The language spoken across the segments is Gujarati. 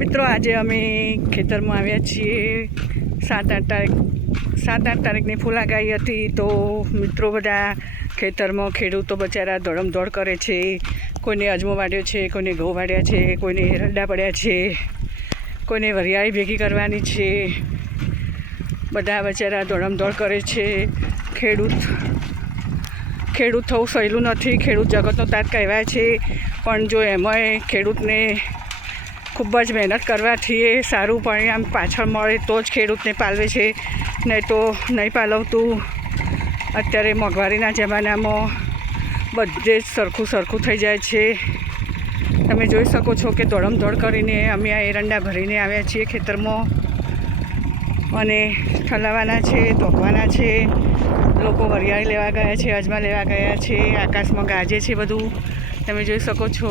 મિત્રો આજે અમે ખેતરમાં આવ્યા છીએ 7-8 તારીખની ફૂલાગાઈ હતી તો મિત્રો બધા ખેતરમાં ખેડૂતો બચારા દોડમદોડ કરે છે. કોઈને અજમો વાળ્યો છે, કોઈને ઘઉં વાળ્યા છે, કોઈને એરંડા પડ્યા છે, કોઈને વરિયાળી ભેગી કરવાની છે. બધા બચારા દોડમદોડ કરે છે. ખેડૂત થવું સહેલું નથી. ખેડૂત જગતનો તાત કહેવાય છે, પણ જો એમાંય ખેડૂતને ખૂબ જ મહેનત કરવાથી એ સારું પરિણામ પાછળ મળે તો જ ખેડૂતને પાલવે છે, નહીં તો નહીં પાલવતું. અત્યારે મોંઘવારીના જમાનામાં બધે જ સરખું થઈ જાય છે. તમે જોઈ શકો છો કે દોડમદોડ કરીને અમે આ એરંડા ભરીને આવ્યા છીએ ખેતરમાં, અને ઠલાવાના છે, તોકવાના છે. લોકો વરિયાળી લેવા ગયા છે, અજમા લેવા ગયા છે. આકાશમાં ગાજે છે બધું, તમે જોઈ શકો છો.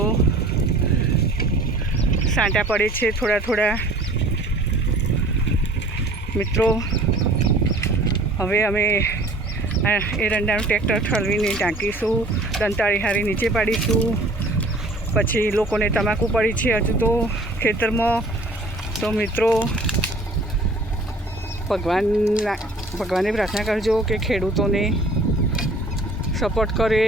સાંટા પડે છે થોડા. મિત્રો હવે અમે એરંડાનું ટ્રેક્ટર ઠલવીને ઢાંકીશું, દંતાળી હારી નીચે પાડીશું. પછી લોકોને તમાકુ પડી છે હજુ તો ખેતરમાં. તો મિત્રો ભગવાનને પ્રાર્થના કરજો કે ખેડૂતોને સપોર્ટ કરે.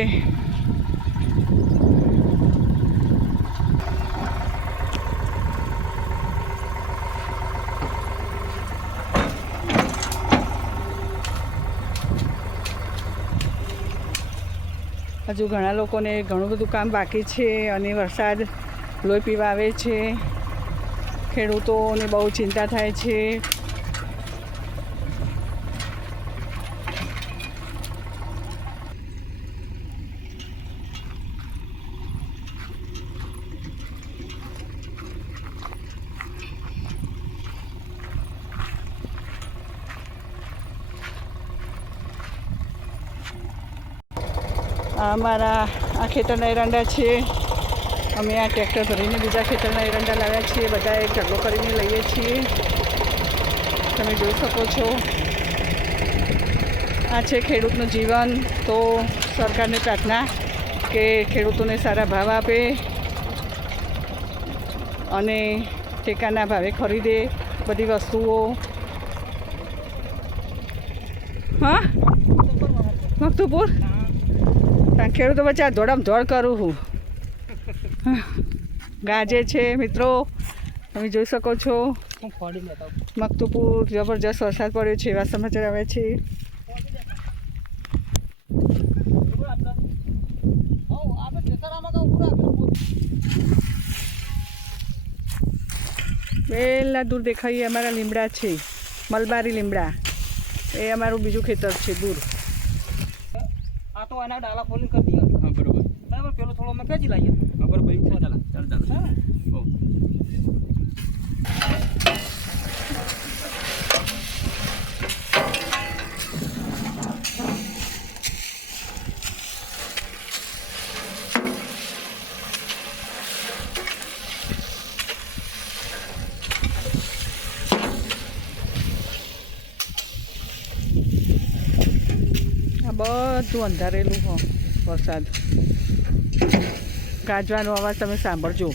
હજુ ઘણા લોકોને ઘણું બધું કામ બાકી છે, અને વરસાદ લોહી પીવા આવે છે. ખેડૂતોને બહુ ચિંતા થાય છે. અમારા આ ખેતરના એરંડા છે. અમે આ ટ્રેક્ટર ભરીને બીજા ખેતરના એરંડા લાવ્યા છીએ. બધા એક ઢગલો કરીને લઈએ છીએ. તમે જોઈ શકો છો. આ છે ખેડૂતનું જીવન. તો સરકારને પ્રાર્થના કે ખેડૂતોને સારા ભાવ આપે અને ટેકાના ભાવે ખરીદે બધી વસ્તુઓ. હા, મકતુપુર ખેડૂતો બચ્ચા દોડ કરું હું. ગાજે છે મિત્રો, તમે જોઈ શકો છો. મકતુપુર જબરજસ્ત વરસાદ પડ્યો છે એવા સમાચાર આવે છે. પહેલાં દૂર દેખાઈએ અમારા લીમડા છે, મલબારી લીમડા. એ અમારું બીજું ખેતર છે દૂર. તો આના ડાલા ફોલિંગ કરી દઈએ. હા બરોબર પેલો થોડો અમે ખેંચી લઈએ. હા બરોબર ચાલ. બધું અંધારેલું હો. વરસાદ ગાજવાનો અવાજ તમે સાંભળજો.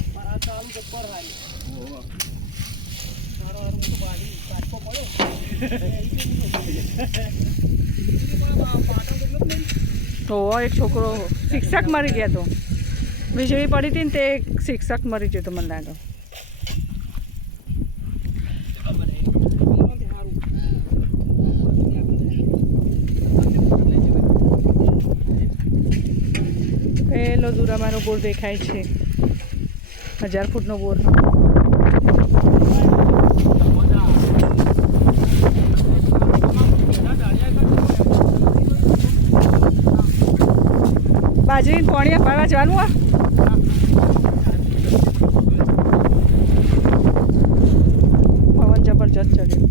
તો એક છોકરો શિક્ષક મરી ગયા. તો વીજળી પડી હતી ને તે શિક્ષક મરી ગયો તો મને લાગે. પેલો દૂર અમારો બોર દેખાય છે, 1000 ફૂટનો બોર. બાજરીને પાણી પાડવા જવાનું. પવન જબરજસ્ત ચડ્યો.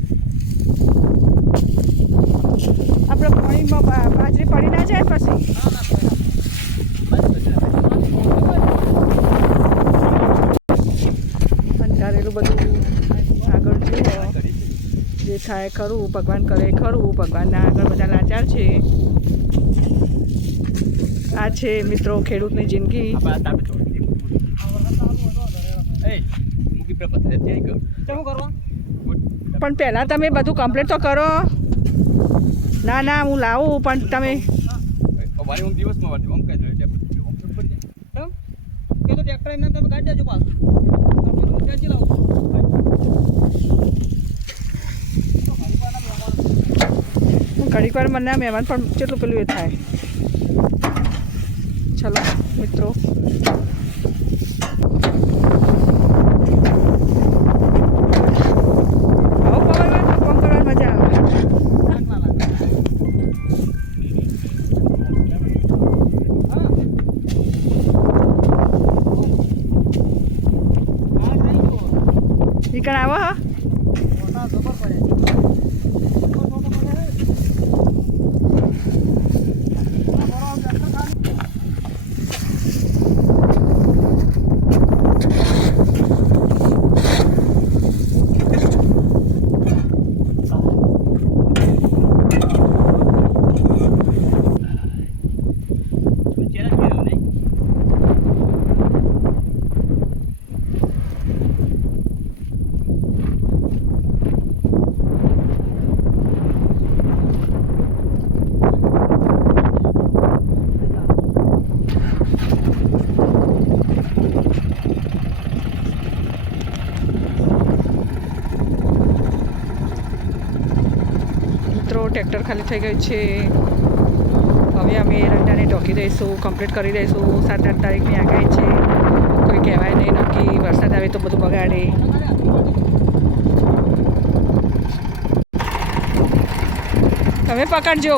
આપણે પાણીમાં બાજરી પડી ના જાય પછી. અંધારેલું બધું આગળ જુઓ. જે થાય ખરું, ભગવાન કરે ખરું. ભગવાનના આગળ બધા લાચાર છે. આ છે મિત્રો ખેડૂતની જિંદગી. મૂકી પે પથરે ત્યાં ગયો શું કરવા પણ પહેલાં તમે બધું કમ્પ્લીટ તો કરો. ના ના હું લાવું પણ તમે વારી હું દિવસમાં વારી આમ કહી દો એટલે ઓપ્શન પર દે કેમ કે તો ટ્રેક્ટર એને તમે કાઢી દેજો પાછું ક્યાંથી લાવો ઘડીક વાર મને આ મહેમાન પણ કેટલું પેલું એ થાય. ચલો મિત્રો આવું પવનમાં કામ કરવાની મજા આવે. ઈ કણ આવો હા ટ્રેક્ટર ખાલી થઈ ગયું છે. હવે અમે એરંડાને ઢોકી દઈશું, કમ્પ્લીટ કરી દઈશું. 7-8 તારીખની આગાહી છે. કોઈ કહેવાય નહીં નક્કી. વરસાદ આવે તો બધું બગાડે. તમે પકડજો.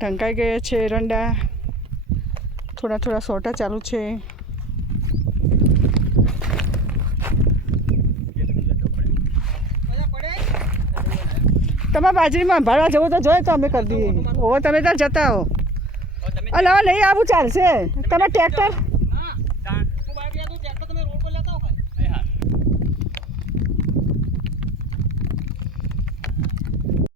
ઢંકાઈ ગયા છે એરંડા. થોડા થોડા સોટા ચાલુ છે. તમારે બાજરીમાં ભાડવા જવું તો જોઈએ તો અમે કરી દઈએ. ઓવો તમે ત્યાં જતા હો. અલા નહીં આવું ચાલશે. તમે ટ્રેક્ટર